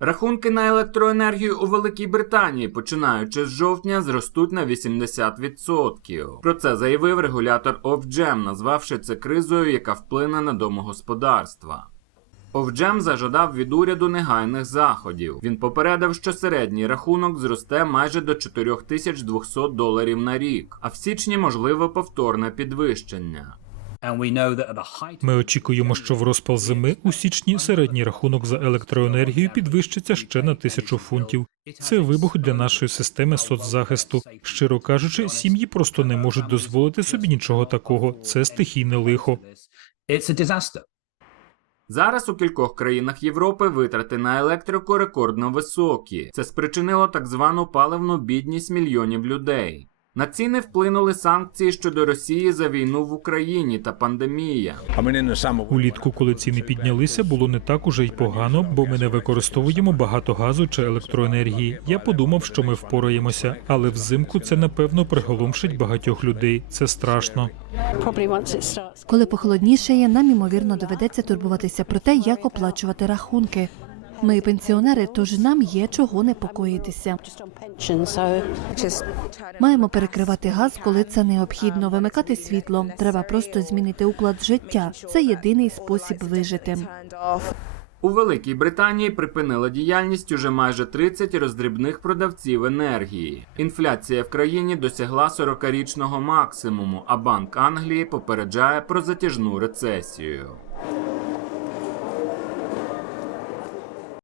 Рахунки на електроенергію у Великій Британії, починаючи з жовтня, зростуть на 80%. Про це заявив регулятор Ofgem, назвавши це кризою, яка вплине на домогосподарства. Овджем зажадав від уряду негайних заходів. Він попередив, що середній рахунок зросте майже до 4200 доларів на рік, а в січні можливе повторне підвищення. And we know that at the height Ми очікуємо, що в розпал зими у січні середній рахунок за електроенергію підвищиться ще на тисячу фунтів. Це вибух для нашої системи соцзахисту. Щиро кажучи, сім'ї просто не можуть дозволити собі нічого такого. Це стихійне лихо. Зараз у кількох країнах Європи витрати на електрику рекордно високі. Це спричинило так звану паливну бідність мільйонів людей. На ціни вплинули санкції щодо Росії за війну в Україні та пандемія. Улітку, коли ціни піднялися, було не так уже й погано, бо ми не використовуємо багато газу чи електроенергії. Я подумав, що ми впораємося, але взимку це напевно приголомшить багатьох людей. Це страшно. Коли похолоднішає, нам ймовірно доведеться турбуватися про те, як оплачувати рахунки. Ми пенсіонери, тож нам є чого непокоїтися. Маємо перекривати газ, коли це необхідно. Вимикати світло. Треба просто змінити уклад життя. Це єдиний спосіб вижити. У Великій Британії припинила діяльність уже майже 30 роздрібних продавців енергії. Інфляція в країні досягла 40-річного максимуму, а Банк Англії попереджає про затяжну рецесію.